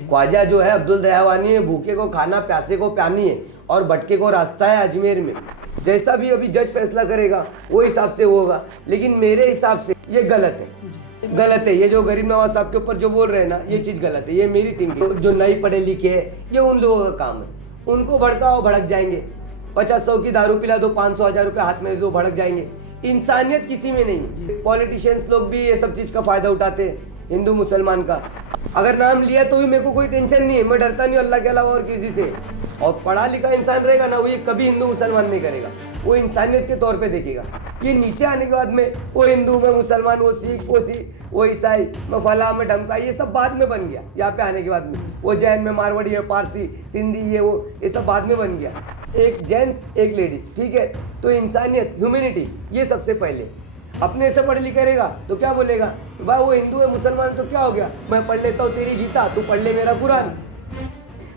ख्वाजा जो है अब्दुल दयावानी है, भूखे को खाना प्यासे को पानी है और भटके को रास्ता है अजमेर में। जैसा भी अभी जज फैसला करेगा वो हिसाब से होगा, लेकिन मेरे हिसाब से ये गलत है, गलत है। ये जो गरीब नवाज साहब के ऊपर जो बोल रहे हैं ना, ये चीज़ गलत है। ये मेरी थिंकिंग, जो नहीं पढ़े लिखे है ये उन लोगों का काम है। उनको भड़काओ, भड़क जाएंगे। 50-100 की दारू पिला दो, 500-1000 रुपये हाथ में दे दो, भड़क जाएंगे। इंसानियत किसी में नहीं है। पॉलिटिशियंस लोग भी ये सब चीज़ का फ़ायदा उठाते हैं, हिंदू मुसलमान का। अगर नाम लिया तो भी मेरे को कोई टेंशन नहीं है, मैं डरता नहीं अल्लाह के अलावा और किसी से। और पढ़ा लिखा इंसान रहेगा ना, वो ये कभी हिंदू मुसलमान नहीं करेगा, वो इंसानियत के तौर पे देखेगा। ये नीचे आने के बाद में वो हिंदू, मैं मुसलमान, वो सिख, वो ईसाई, मैं फला, मैं ढमका, ये सब बाद में बन गया। यहाँ पे आने के बाद में वो जैन में मारवाड़ी है, पारसी, सिंधी, ये सब बाद में बन गया। एक जेंट्स एक लेडीज, ठीक है। तो इंसानियत, ह्यूमैनिटी, ये सबसे पहले। अपने से पढ़ लिख करेगा तो क्या बोलेगा, भाई वो हिंदू है मुसलमान तो क्या हो गया, मैं पढ़ लेता हूँ तेरी गीता, तू पढ़ ले मेरा कुरान।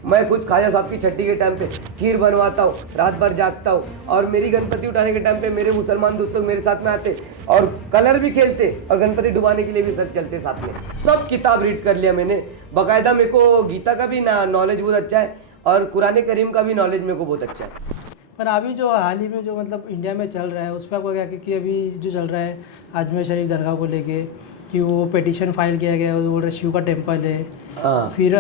मैं खुद ख्वाजा साहब की छठी के टाइम पे खीर बनवाता हूँ, रात भर जागता हूँ, और मेरी गणपति उठाने के टाइम पे मेरे मुसलमान दोस्त लोग मेरे साथ में आते और कलर भी खेलते और गणपति डुबाने के लिए भी सर चलते साथ में। सब किताब रीड कर लिया मैंने बाकायदा। मेरे को गीता का भी नॉलेज बहुत अच्छा है और कुरान करीम का भी नॉलेज मेरे को बहुत अच्छा है। पर अभी जो हाल ही में जो मतलब इंडिया में चल रहा है उस पर आपको क्या कि अभी जो चल रहा है अजमेर शरीफ दरगाह को लेके कि वो पिटीशन फाइल किया गया है, वो बोल रहे शिव का टेम्पल है। फिर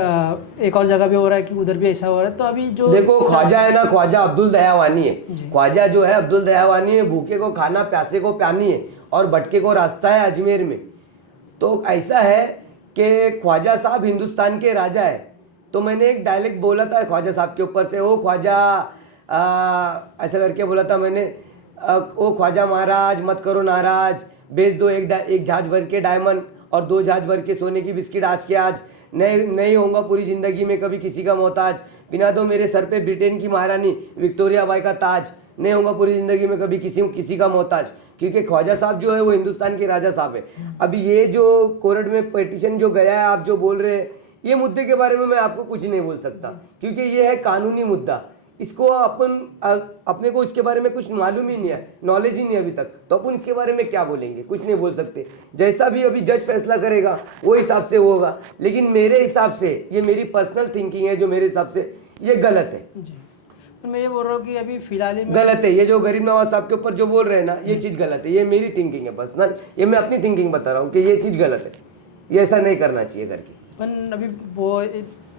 एक और जगह भी हो रहा है कि उधर भी ऐसा हो रहा है। तो अभी जो देखो ख्वाजा है ना, ख्वाजा अब्दुल दयावानी है। ख्वाजा जो है अब्दुल दयावानी है, भूखे को खाना प्यासे को पानी है और भटके को रास्ता है अजमेर में। तो ऐसा है कि ख्वाजा साहब हिंदुस्तान के राजा है। तो मैंने एक डायलेक्ट बोला था ख्वाजा साहब के ऊपर से, ओ ख्वाजा, ऐसा करके बोला था मैंने, ओ ख्वाजा महाराज मत करो नाराज, बेच दो एक जहाज भर के डायमंड और 2 जहाज भर के सोने की बिस्किट आज के आज। नहीं होऊंगा पूरी ज़िंदगी में कभी किसी का मोहताज, बिना दो मेरे सर पे ब्रिटेन की महारानी विक्टोरिया बाई का ताज। नहीं होऊंगा पूरी ज़िंदगी में कभी किसी का मोहताज, क्योंकि ख्वाजा साहब जो है वो हिंदुस्तान के राजा साहब है। अभी ये जो कोर्ट में पिटीशन जो गया है, आप जो बोल रहे हैं, ये मुद्दे के बारे में मैं आपको कुछ नहीं बोल सकता, क्योंकि ये है कानूनी मुद्दा। इसको अपने को इसके बारे में कुछ मालूम ही नहीं है, नॉलेज ही नहीं है अभी तक, तो अपन इसके बारे में क्या बोलेंगे, कुछ नहीं बोल सकते। जैसा भी अभी जज फैसला करेगा वो हिसाब से होगा, लेकिन मेरे हिसाब से, ये मेरी पर्सनल थिंकिंग है, जो मेरे हिसाब से ये गलत है जी। मैं ये बोल रहा हूँ कि अभी फिलहाल ही गलत है। ये जो गरीब नवाज साहब के ऊपर जो बोल रहे हैं ना, ये चीज़ गलत है। ये मेरी थिंकिंग है पर्सनल, ये मैं अपनी थिंकिंग बता रहा हूँ कि ये चीज़ गलत है, ये ऐसा नहीं करना चाहिए करके। पर अभी वो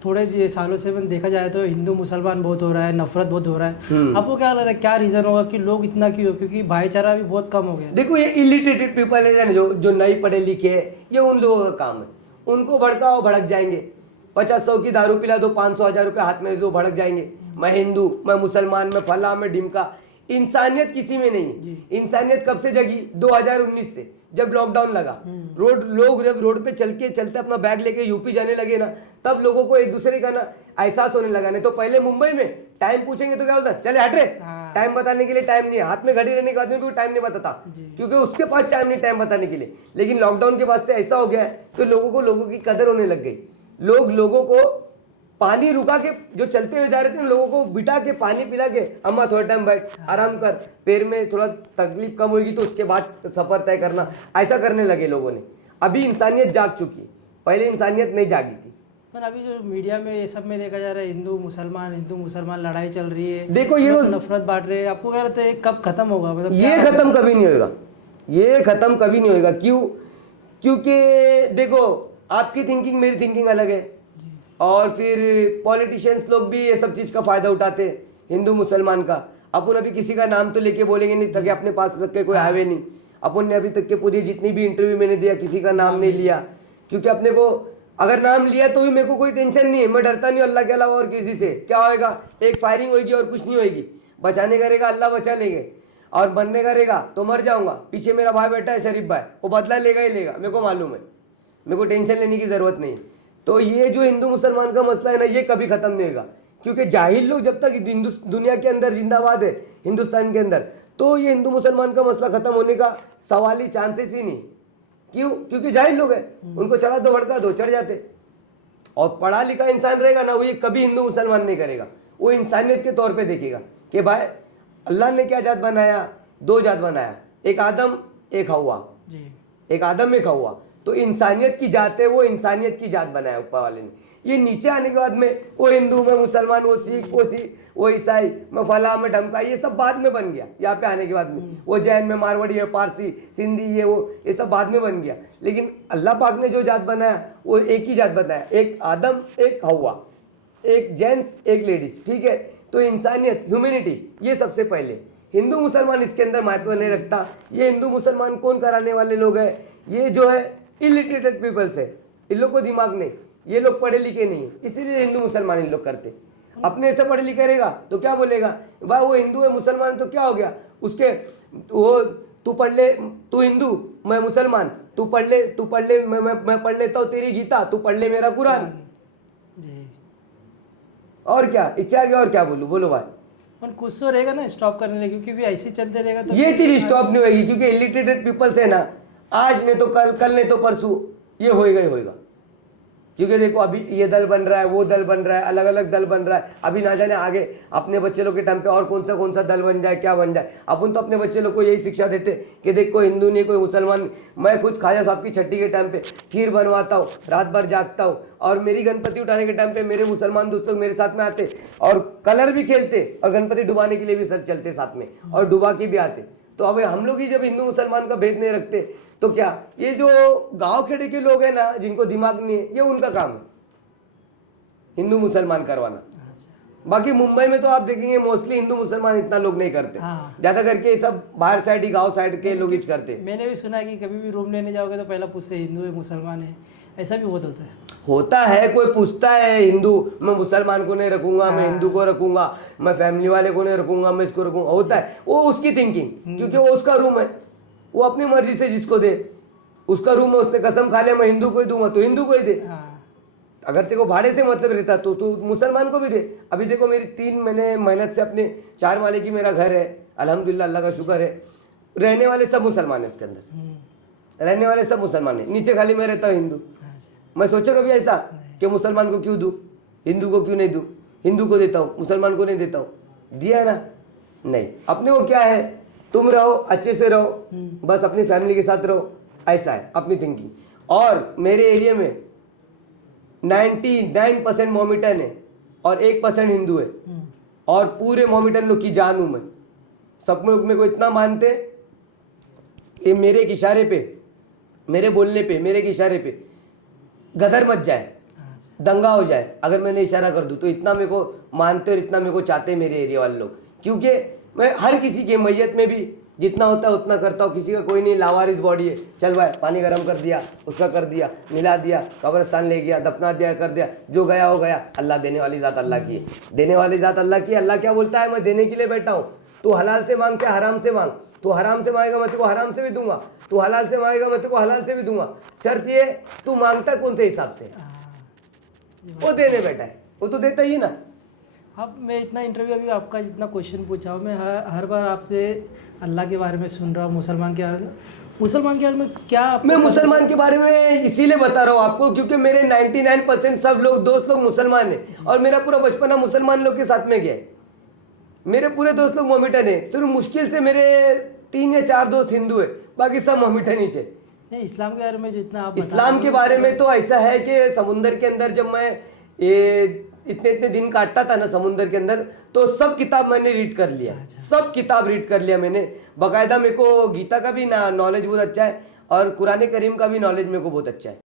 थोड़े सालों से देखा जाए तो हिंदू मुसलमान बहुत हो रहा है, नफरत बहुत हो रहा है। आपको क्या लग रहा है, क्या रीज़न होगा कि लोग इतना क्यों, क्योंकि भाईचारा भी बहुत कम हो गया। देखो ये इलिटरेटेड पीपल है जो नहीं पढ़े लिखे है, ये उन लोगों का काम है। उनको भड़काओ, भड़क जाएंगे। 50-100 की दारू पिला दो, 500-1000 रुपये हाथ में दे दो, भड़क जाएंगे। मैं हिंदू, मैं मुसलमान, मैं फला, मैं ढिमका। इंसानियत किसी में नहीं है। इंसानियत कब से जगी? 2019 से, जब लॉकडाउन लगा। लोग जब रोड पे चलते अपना बैग लेके यूपी जाने लगे ना, तब लोगों को एक दूसरे का ना एहसास होने लगा। नहीं तो पहले मुंबई में टाइम पूछेंगे तो क्या बोलता, चले हट रे, टाइम बताने के लिए टाइम नहीं है। हाथ में घड़ी रहने के बाद में भी टाइम नहीं बताता, क्योंकि उसके पास टाइम नहीं टाइम बताने के लिए। लेकिन लॉकडाउन के बाद से ऐसा हो गया है तो लोगों की कदर होने लग गई। लोगों को पानी रुका के, जो चलते हुए जा रहे थे लोगों को बिठा के पानी पिला के, अम्मा थोड़ा टाइम बैठ, आराम कर, पैर में थोड़ा तकलीफ कम होगी तो उसके बाद सफर तय करना, ऐसा करने लगे लोगों ने। अभी इंसानियत जाग चुकी है, पहले इंसानियत नहीं जागी थी। पर अभी जो मीडिया में ये सब में देखा जा रहा है हिंदू मुसलमान लड़ाई चल रही है, देखो ये नफरत बांट रहे हैं। आपको क्या लगता है कब खत्म होगा? मतलब ये खत्म कभी नहीं होगा, ये खत्म कभी नहीं होगा। क्यों? क्योंकि देखो आपकी थिंकिंग मेरी थिंकिंग अलग है, और फिर पॉलिटिशियंस लोग भी ये सब चीज़ का फ़ायदा उठाते हैं हिंदू मुसलमान का। अपन अभी किसी का नाम तो लेके बोलेंगे नहीं, ताकि अपने पास तक के कोई आवे नहीं। अपन ने अभी तक के पूरी जितनी भी इंटरव्यू मैंने दिया, किसी का नाम नहीं लिया, क्योंकि अपने को अगर नाम लिया तो भी मेरे को कोई टेंशन नहीं है, मैं डरता नहीं अल्लाह के अलावा और किसी से। क्या होएगा, एक फायरिंग होगी और कुछ नहीं होगी। बचाने का रहेगा अल्लाह बचा लेंगे, और बनने का रहेगा तो मर जाऊंगा। पीछे मेरा भाई बैठा है शरीफ भाई, वो बदला लेगा ही लेगा, मेरे को मालूम है, मेरे को टेंशन लेने की ज़रूरत नहीं। तो ये जो हिंदू मुसलमान का मसला है ना, ये कभी ख़त्म नहीं होगा, क्योंकि जाहिल लोग जब तक दुनिया के अंदर जिंदाबाद है, हिंदुस्तान के अंदर, तो ये हिंदू मुसलमान का मसला ख़त्म होने का सवाल ही, चांसेस ही नहीं। क्यों? क्योंकि जाहिल लोग हैं, उनको चढ़ा दो भड़का दो, चढ़ जाते। और पढ़ा लिखा इंसान रहेगा ना, वो ये कभी हिंदू मुसलमान नहीं करेगा, वो इंसानियत के तौर पे देखेगा कि भाई अल्लाह ने क्या जात बनाया, 2 जात बनाया, एक आदम एक हवा, एक आदम एक हवा। तो इंसानियत की जात है, वो इंसानियत की जात बनाया ऊपर वाले ने। ये नीचे आने के बाद में वो हिंदू, मैं मुसलमान, वो सिख, वो ईसाई, मैं फला, मैं ढमका, ये सब बाद में बन गया। यहाँ पे आने के बाद में वो जैन में मारवाड़ी है, पारसी, सिंधी, ये सब बाद में बन गया। लेकिन अल्लाह पाक ने जो जात बनाया वो एक ही जात बनाया, एक आदम, एक हवा, एक जेंट्स, एक लेडीज, ठीक है। तो इंसानियत, ह्यूमैनिटी, ये सबसे पहले। हिंदू मुसलमान इसके अंदर महत्व नहीं रखता। ये हिंदू मुसलमान कौन कराने वाले लोग हैं? ये जो है इलिटरेटेड पीपल्स है, इन लोग को दिमाग नहीं, ये लोग पढ़े लिखे नहीं है, इसीलिए हिंदू मुसलमान इन लोग करते। अपने ऐसे पढ़े लिखे रहेगा तो क्या बोलेगा, भाई वो हिंदू है मुसलमान है, तो क्या हो गया उसके, वो तू पढ़ ले, तू हिंदू मैं मुसलमान, तू पढ़ ले, मैं पढ़ लेता हूँ तेरी गीता, तू पढ़ ले मेरा कुरान जी। और क्या इच्छा आगे, और क्या बोलूँ, बोलो भाई। पर कुछ तो रहेगा ना स्टॉप करने लगे, क्योंकि भी ऐसे ही चलते रहेगा तो ये चीज स्टॉप नहीं होगी, क्योंकि इलिटरेटेड पीपल्स है ना, आज नहीं तो कल नहीं तो परसों ये होएगा ही होएगा। क्योंकि देखो अभी ये दल बन रहा है, वो दल बन रहा है, अलग अलग दल बन रहा है। अभी ना जाने आगे अपने बच्चे लोग के टाइम पे और कौन सा दल बन जाए, क्या बन जाए। अपन तो अपने बच्चे लोग को यही शिक्षा देते कि देख कोई हिंदू नहीं, कोई मुसलमान। मैं खुद ख्वाजा साहब की छठी के टाइम पे खीर बनवाता हूँ, रात भर जागता हूँ, और मेरी गणपति उठाने के टाइम पे मेरे मुसलमान दोस्त लोग मेरे साथ में आते और कलर भी खेलते और गणपति डुबाने के लिए भी चलते साथ में, और डुबा के भी आते। तो अब हम लोग ही जब हिंदू मुसलमान का भेद नहीं रखते तो क्या, ये जो गांव खेड़े के लोग हैं ना, जिनको दिमाग नहीं है, ये उनका काम है हिंदू मुसलमान करवाना। बाकी मुंबई में तो आप देखेंगे मोस्टली हिंदू मुसलमान इतना लोग नहीं करते। हाँ। ज्यादा करके ये सब बाहर साइड ही, गांव साइड के लोग ही करते। मैंने भी सुना है कि कभी भी रूम लेने जाओगे तो पहला पूछते हिंदू है मुसलमान है, ऐसा भी बहुत होता है। कोई पूछता है हिंदू, मैं मुसलमान को नहीं रखूंगा, मैं हिंदू को रखूंगा, मैं फैमिली वाले को नहीं रखूंगा, मैं इसको रखूंगा, होता है। वो उसकी थिंकिंग, क्योंकि वो उसका रूम है, वो अपनी मर्जी से जिसको दे, उसका रूम है, उसने कसम खा लिया मैं हिंदू को ही दूंगा तो हिंदू को ही दे। अगर तेरे को भाड़े से मतलब रहता तो तू मुसलमान को भी दे। अभी देखो मेरी 3 महीने मेहनत से अपने 4 माले की मेरा घर है, अल्हम्दुलिल्लाह, अल्लाह का शुक्र है। रहने वाले सब मुसलमान है, इसके अंदर रहने वाले सब मुसलमान है, नीचे खाली मैं रहता हूँ हिंदू। मैं सोचा कभी ऐसा कि मुसलमान को क्यों दूँ, हिंदू को क्यों नहीं दूँ, हिंदू को देता हूँ मुसलमान को नहीं देता हूँ, दिया है ना। नहीं, अपने को क्या है, तुम रहो अच्छे से रहो, बस अपनी फैमिली के साथ रहो, ऐसा है अपनी थिंकिंग। और मेरे एरिया में 99% मोमिटन है और 1% हिंदू है, और पूरे मोमिटन लोग की जान हूं मैं। सब लोग मेरे को इतना मानते, ये मेरे एक इशारे पे, मेरे बोलने पे, मेरे एक इशारे पे गदर मच जाए, दंगा हो जाए, अगर मैंने इशारा कर दूं तो इतना मेरे को मानते और इतना मेरे को चाहते मेरे एरिया वाले लोग। क्योंकि मैं हर किसी के मैयत में भी जितना होता है उतना करता हूँ। किसी का कोई नहीं लावारिस बॉडी है, चल भाई पानी गर्म कर दिया, उसका कर दिया, मिला दिया, कब्रिस्तान ले गया, दफना दिया, कर दिया, जो गया हो गया। अल्लाह देने वाली ज़ात अल्लाह की है, देने वाली ज़ात अल्लाह की है। अल्लाह क्या बोलता है, मैं देने के लिए बैठा हूँ। तू हलाल से मांग, चाहे हराम से मांग। तू हराम से मांगेगा मैं तेरे को हराम से भी दूंगा, तू हलाल से मांगेगा मैं तेरे को हलाल से भी दूंगा। शर्त ये तू मांगता कौन से हिसाब से, वो देने बैठा है, वो तो देता ही ना। अब मैं इतना इंटरव्यू अभी आपका जितना क्वेश्चन पूछा हूँ, मैं हर बार आपसे अल्लाह के बारे में सुन रहा हूँ, मुसलमान के बारे में क्या मैं मुसलमान के बारे में इसीलिए बता रहा हूँ आपको, क्योंकि मेरे 99% सब लोग दोस्त लोग मुसलमान हैं, और मेरा पूरा बचपना मुसलमान लोग के साथ में गया है। मेरे पूरे दोस्त लोग मोमिटन है, सिर्फ मुश्किल से मेरे 3 या 4 दोस्त हिंदू है, बाकी सब मोमिटन ही थे। इस्लाम के बारे में जितना आप इस्लाम के बारे में तो ऐसा है कि समुंदर के अंदर जब मैं ये इतने दिन काटता था ना समुंदर के अंदर, तो सब किताब मैंने रीड कर लिया, सब किताब रीड कर लिया मैंने बाकायदा। मेरे को गीता का भी नॉलेज बहुत अच्छा है और कुरान करीम का भी नॉलेज मेरे को बहुत अच्छा है।